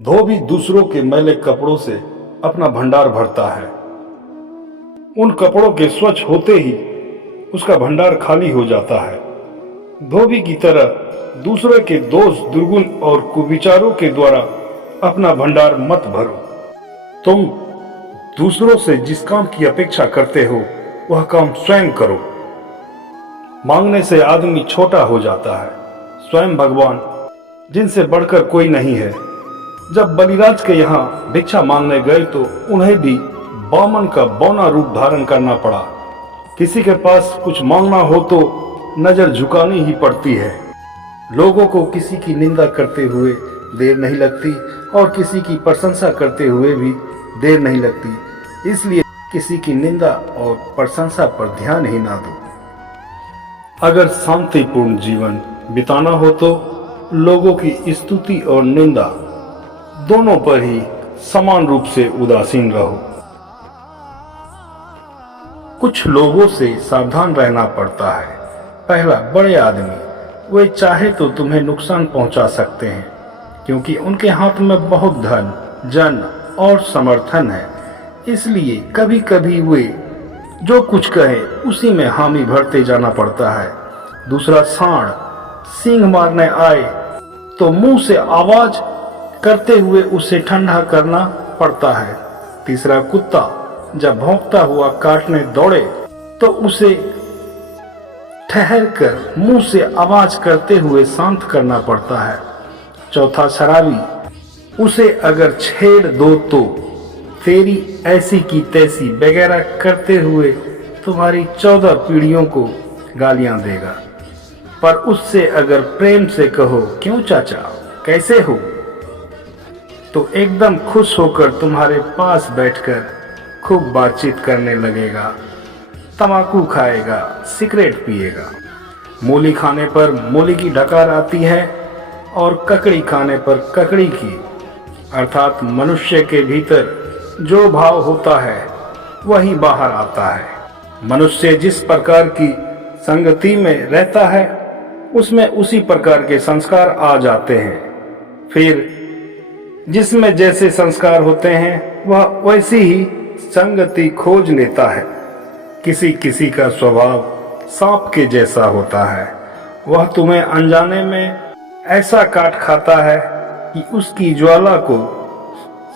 धोबी दूसरों के मैले कपड़ों से अपना भंडार भरता है। उन कपड़ों के स्वच्छ होते ही उसका भंडार खाली हो जाता है। धोबी की तरह दूसरे के दोष, दुर्गुण और कुविचारों के द्वारा अपना भंडार मत भरो। तुम दूसरों से जिस काम की अपेक्षा करते हो वह काम स्वयं करो। मांगने से आदमी छोटा हो जाता है। स्वयं भगवान, जिनसे बढ़कर कोई नहीं है, जब बलिराज के यहाँ भिक्षा मांगने गए तो उन्हें भी बामन का बौना रूप धारण करना पड़ा। किसी के पास कुछ मांगना हो तो नजर झुकानी ही पड़ती है। लोगों को किसी की निंदा करते हुए देर नहीं लगती और किसी की प्रशंसा करते हुए भी देर नहीं लगती। इसलिए किसी की निंदा और प्रशंसा पर ध्यान ही ना दो। अगर शांतिपूर्ण जीवन बिताना हो तो लोगों की स्तुति और निंदा दोनों पर ही समान रूप से उदासीन रहो। कुछ लोगों से सावधान रहना पड़ता है। पहला, बड़े आदमी, वे चाहे तो तुम्हें नुकसान पहुंचा सकते हैं क्योंकि उनके हाथ में बहुत धन, जन और समर्थन है। इसलिए कभी कभी वे जो कुछ कहे उसी में हामी भरते जाना पड़ता है। दूसरा, सांड सींग मारने आए तो मुंह से आवाज करते हुए उसे ठंडा करना पड़ता है। तीसरा, कुत्ता जब भौंकता हुआ काटने दौड़े तो उसे ठहर कर मुंह से आवाज करते हुए शांत करना पड़ता है। चौथा, शराबी, उसे अगर छेड़ दो तो तेरी ऐसी की तैसी वगैरह करते हुए तुम्हारी 14 पीढ़ियों को गालियां देगा। पर उससे अगर प्रेम से कहो, क्यों चाचा, कैसे हो, तो एकदम खुश होकर तुम्हारे पास बैठकर खूब बातचीत करने लगेगा। तम्बाकू खाएगा, सिगरेट पिएगा। मूली खाने पर मूली की डकार आती है और ककड़ी खाने पर ककड़ी की, अर्थात मनुष्य के भीतर जो भाव होता है वही बाहर आता है। मनुष्य जिस प्रकार की संगति में रहता है उसमें उसी प्रकार के संस्कार आ जाते हैं। फिर जिसमें जैसे संस्कार होते हैं वह वैसी ही संगति खोज लेता है। किसी किसी का स्वभाव सांप के जैसा होता है। वह तुम्हें अनजाने में ऐसा काट खाता है कि उसकी ज्वाला को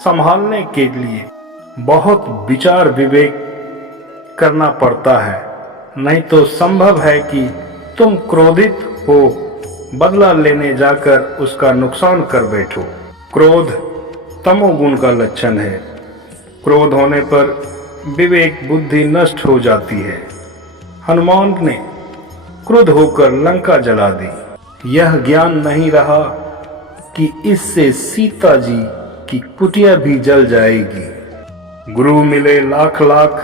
संभालने के लिए बहुत विचार विवेक करना पड़ता है। नहीं तो संभव है कि तुम क्रोधित हो बदला लेने जाकर उसका नुकसान कर बैठो। क्रोध तमोगुण का लक्षण है। क्रोध होने पर विवेक बुद्धि नष्ट हो जाती है। हनुमान ने क्रुद्ध होकर लंका जला दी। यह ज्ञान नहीं रहा कि इससे सीता जी की कुटिया भी जल जाएगी। गुरु मिले लाख लाख,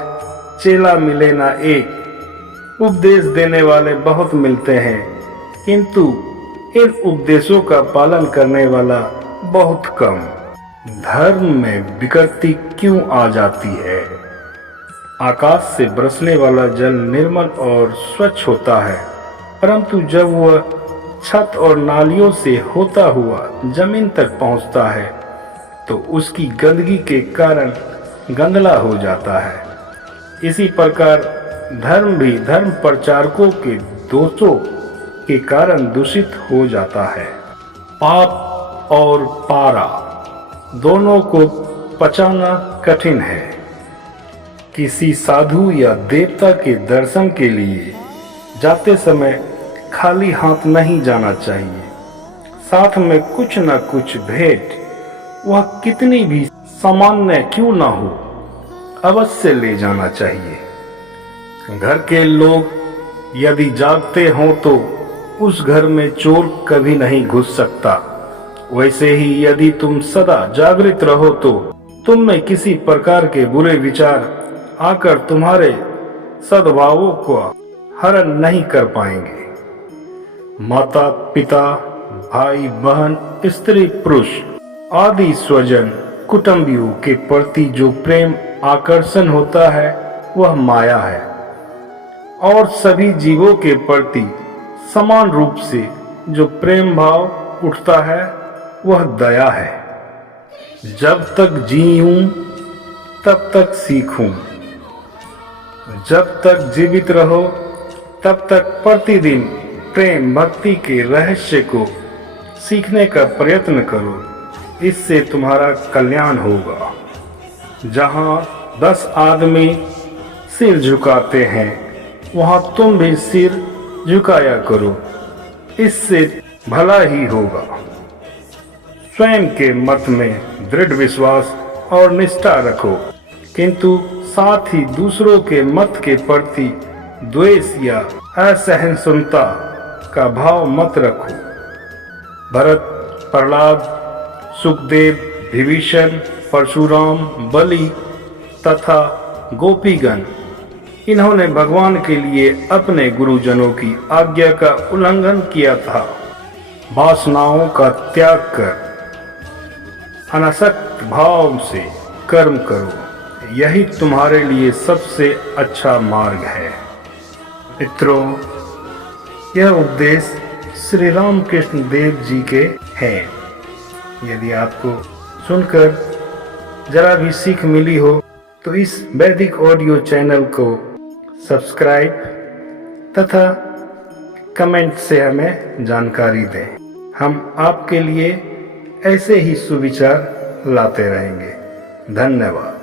चेला मिले ना एक। उपदेश देने वाले बहुत मिलते हैं किंतु इन उपदेशों का पालन करने वाला बहुत कम। धर्म में विकृति क्यों आ जाती है? आकाश से बरसने वाला जल निर्मल और स्वच्छ होता है, परंतु जब वह छत और नालियों से होता हुआ जमीन तक पहुंचता है तो उसकी गंदगी के कारण गंदला हो जाता है। इसी प्रकार धर्म भी धर्म प्रचारकों के दोषों के कारण दूषित हो जाता है। पाप और पारा दोनों को पचाना कठिन है। किसी साधु या देवता के दर्शन के लिए जाते समय खाली हाथ नहीं जाना चाहिए। साथ में कुछ न कुछ भेंट, वह कितनी भी सामान्य क्यों ना हो, अवश्य ले जाना चाहिए। घर के लोग यदि जागते हों तो उस घर में चोर कभी नहीं घुस सकता। वैसे ही यदि तुम सदा जागृत रहो तो तुम में किसी प्रकार के बुरे विचार आकर तुम्हारे सद्भावों को हरण नहीं कर पाएंगे। माता पिता, भाई बहन, स्त्री पुरुष आदि स्वजन कुटुंबियों के प्रति जो प्रेम आकर्षण होता है वह माया है, और सभी जीवों के प्रति समान रूप से जो प्रेम भाव उठता है वह दया है। जब तक जीऊं तब तक सीखूं, जब तक जीवित रहो तब तक प्रतिदिन प्रेम भक्ति के रहस्य को सीखने का प्रयत्न करो। इससे तुम्हारा कल्याण होगा। जहाँ 10 आदमी सिर झुकाते हैं वहाँ तुम भी सिर झुकाया करो, इससे भला ही होगा। स्वयं के मत में दृढ़ विश्वास और निष्ठा रखो, किंतु साथ ही दूसरों के मत के प्रति द्वेष या असहिष्णुता का भाव मत रखो। भरत, प्रहलाद, सुखदेव, विभीषण, परशुराम, बलि तथा गोपीगण, इन्होंने भगवान के लिए अपने गुरुजनों की आज्ञा का उल्लंघन किया था। वासनाओं का त्याग कर अनासक्त भाव से कर्म करो, यही तुम्हारे लिए सबसे अच्छा मार्ग है। मित्रों, यह उपदेश श्री रामकृष्ण देव जी के हैं। यदि आपको सुनकर जरा भी सीख मिली हो तो इस वैदिक ऑडियो चैनल को सब्सक्राइब तथा कमेंट से हमें जानकारी दें। हम आपके लिए ऐसे ही सुविचार लाते रहेंगे। धन्यवाद।